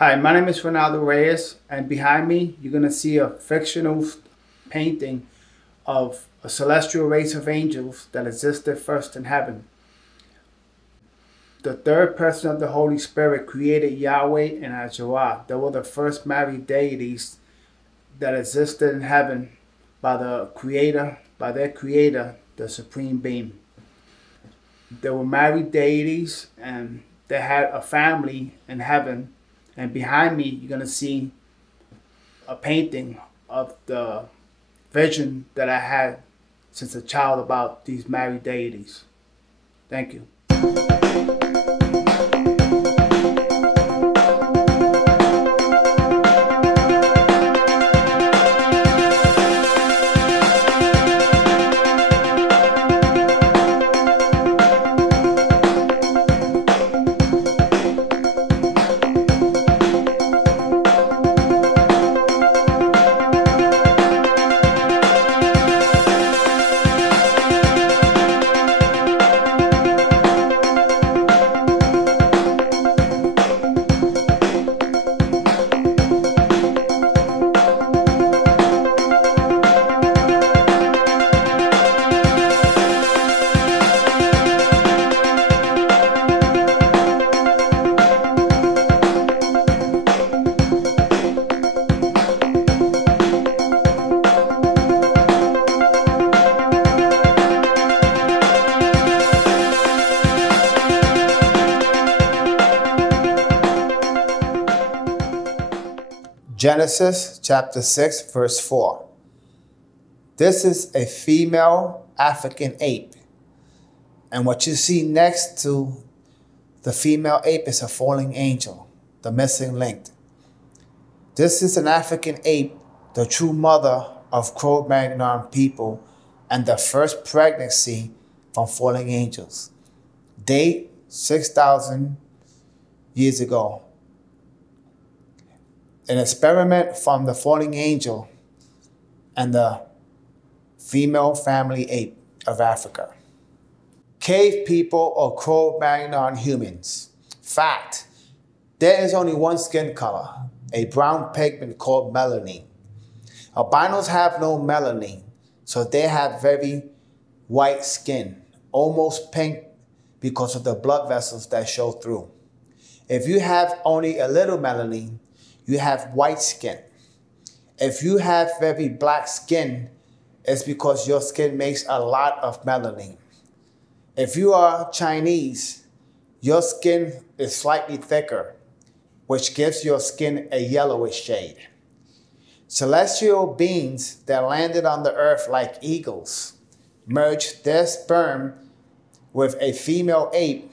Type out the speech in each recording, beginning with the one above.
Hi, my name is Reynaldo Reyes, and behind me you're going to see a fictional painting of a celestial race of angels that existed first in heaven. The third person of the Holy Spirit created Yahweh and Azurah. They were the first married deities that existed in heaven by their creator, the Supreme Being. They were married deities and they had a family in heaven. And behind me, you're going to see a painting of the vision that I had since a child about these married deities. Thank you. Genesis chapter 6, verse 4. This is a female African ape. And what you see next to the female ape is a falling angel, the missing link. This is an African ape, the true mother of Cro-Magnon people and the first pregnancy from falling angels. Date 6,000 years ago. An experiment from the falling angel and the female family ape of Africa. Cave people or Cro-Magnon humans. Fact, there is only one skin color, a brown pigment called melanin. Albinos have no melanin, so they have very white skin, almost pink because of the blood vessels that show through. If you have only a little melanin, you have white skin. If you have very black skin, it's because your skin makes a lot of melanin. If you are Chinese, your skin is slightly thicker, which gives your skin a yellowish shade. Celestial beings that landed on the earth like eagles merged their sperm with a female ape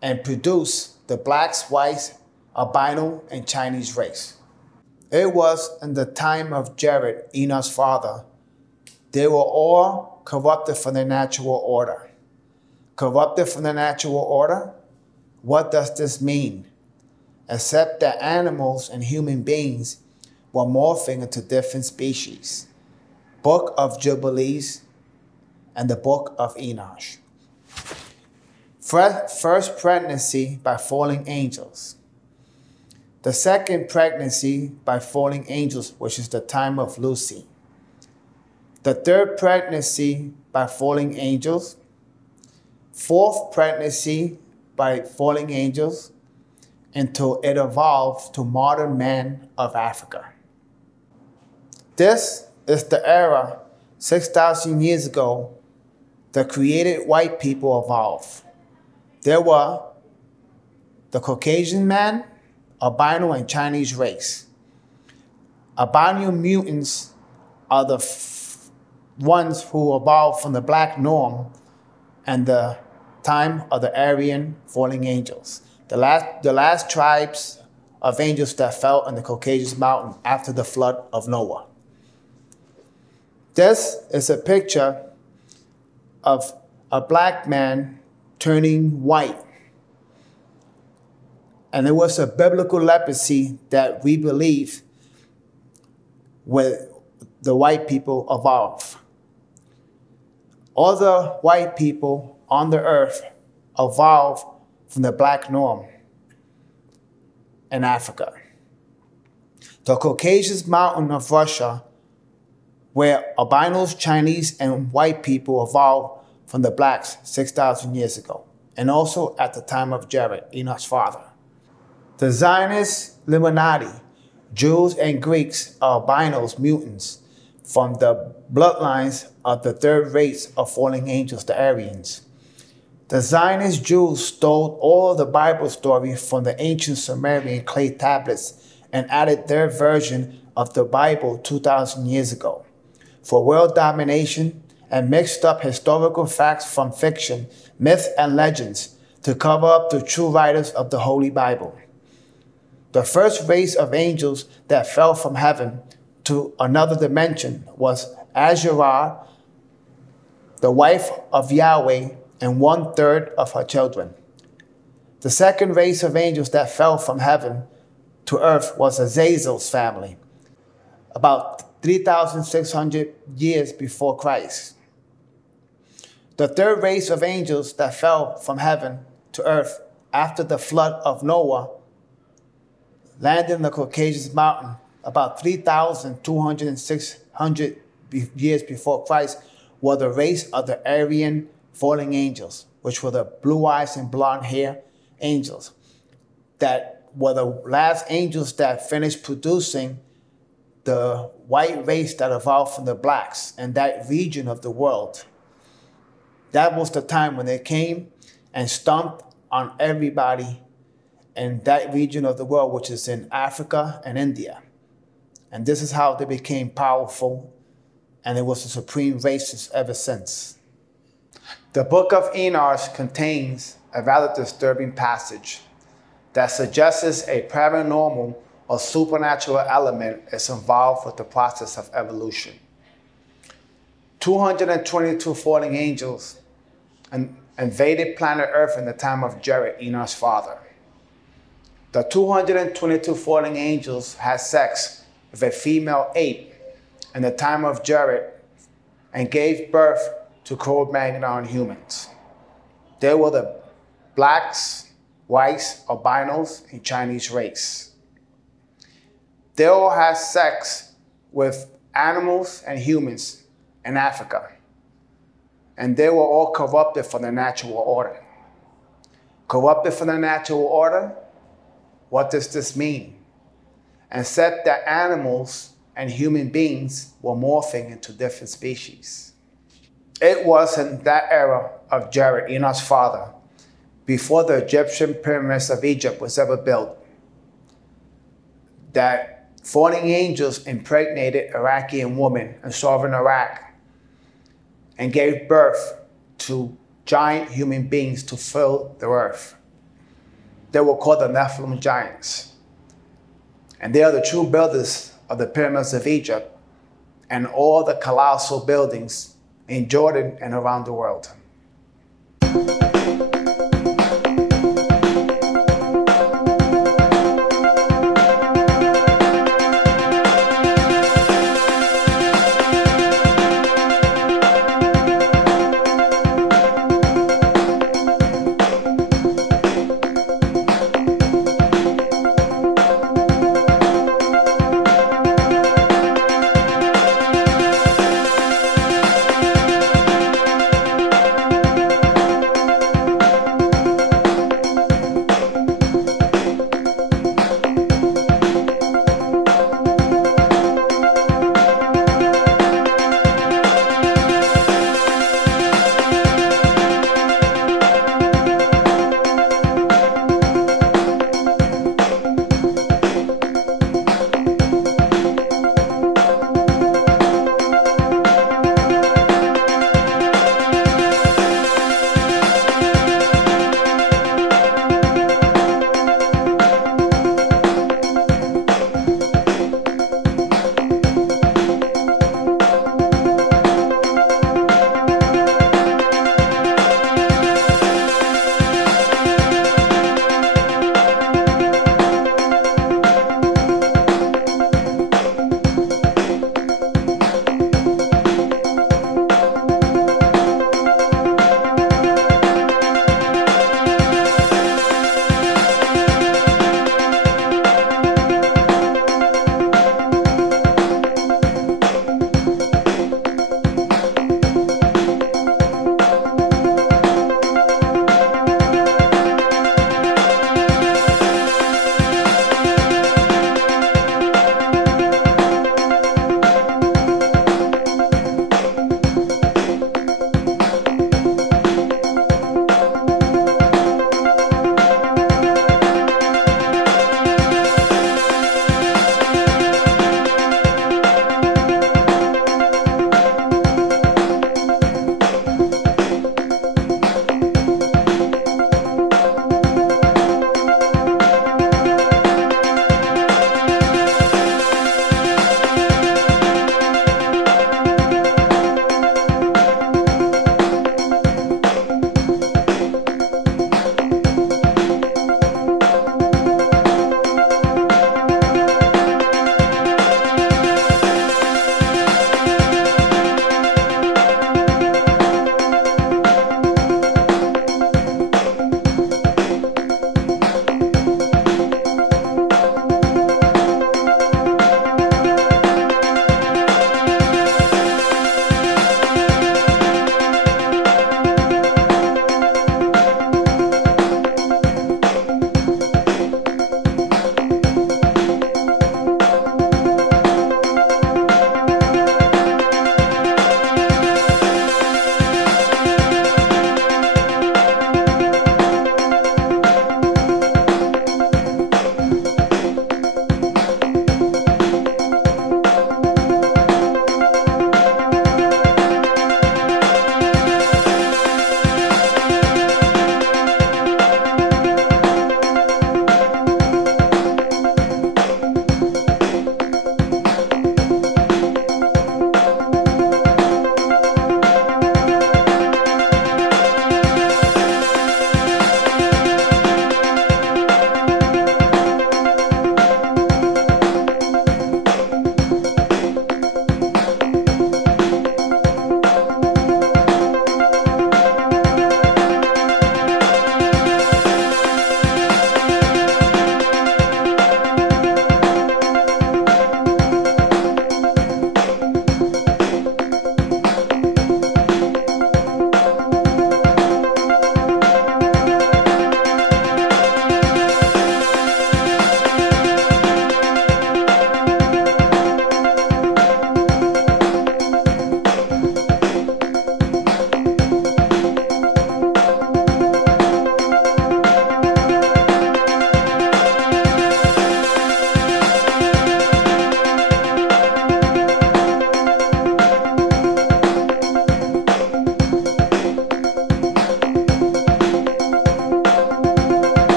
and produced the blacks, whites, albino, and Chinese race. It was in the time of Jared, Enoch's father. They were all corrupted from the natural order. Corrupted from the natural order? What does this mean? Except that animals and human beings were morphing into different species. Book of Jubilees and the Book of Enoch. First pregnancy by falling angels. The second pregnancy by falling angels, which is the time of Lucy. The third pregnancy by falling angels. Fourth pregnancy by falling angels until it evolved to modern man of Africa. This is the era 6,000 years ago the created white people evolved. There were the Caucasian man, albino, and Chinese race. Albino mutants are the ones who evolved from the black norm and the time of the Aryan falling angels. The last tribes of angels that fell in the Caucasus mountain after the flood of Noah. This is a picture of a black man turning white. And it was a biblical leprosy that we believe where the white people evolved. All the white people on the earth evolved from the black norm in Africa. The Caucasus Mountain of Russia, where albinos, Chinese, and white people evolved from the blacks 6,000 years ago, and also at the time of Jared, Enoch's father. The Zionist Illuminati, Jews and Greeks are albinos, mutants, from the bloodlines of the third race of fallen angels, the Aryans. The Zionist Jews stole all the Bible stories from the ancient Sumerian clay tablets and added their version of the Bible 2,000 years ago for world domination, and mixed up historical facts from fiction, myths, and legends to cover up the true writers of the Holy Bible. The first race of angels that fell from heaven to another dimension was Azurah, the wife of Yahweh, and 1/3 of her children. The second race of angels that fell from heaven to earth was Azazel's family, about 3,600 years before Christ. The third race of angels that fell from heaven to earth after the flood of Noah landed in the Caucasus Mountain about 3,600 years before Christ were the race of the Aryan fallen angels, which were the blue eyes and blonde hair angels, that were the last angels that finished producing the white race that evolved from the blacks in that region of the world. That was the time when they came and stomped on everybody in that region of the world, which is in Africa and India. And this is how they became powerful, and it was the supreme races ever since. The book of Enoch contains a rather disturbing passage that suggests a paranormal or supernatural element is involved with the process of evolution. 222 fallen angels invaded planet Earth in the time of Jared, Enoch's father. The 222 fallen angels had sex with a female ape in the time of Jared and gave birth to Cro-Magnon humans. They were the blacks, whites, albinos, and Chinese race. They all had sex with animals and humans in Africa, and they were all corrupted from the natural order. Corrupted from the natural order? What does this mean? And said that animals and human beings were morphing into different species. It was in that era of Jared, Enoch's father, before the Egyptian pyramids of Egypt was ever built, that fallen angels impregnated Iraqi women in southern Iraq and gave birth to giant human beings to fill the earth. They were called the Nephilim giants. And they are the true builders of the pyramids of Egypt and all the colossal buildings in Jordan and around the world.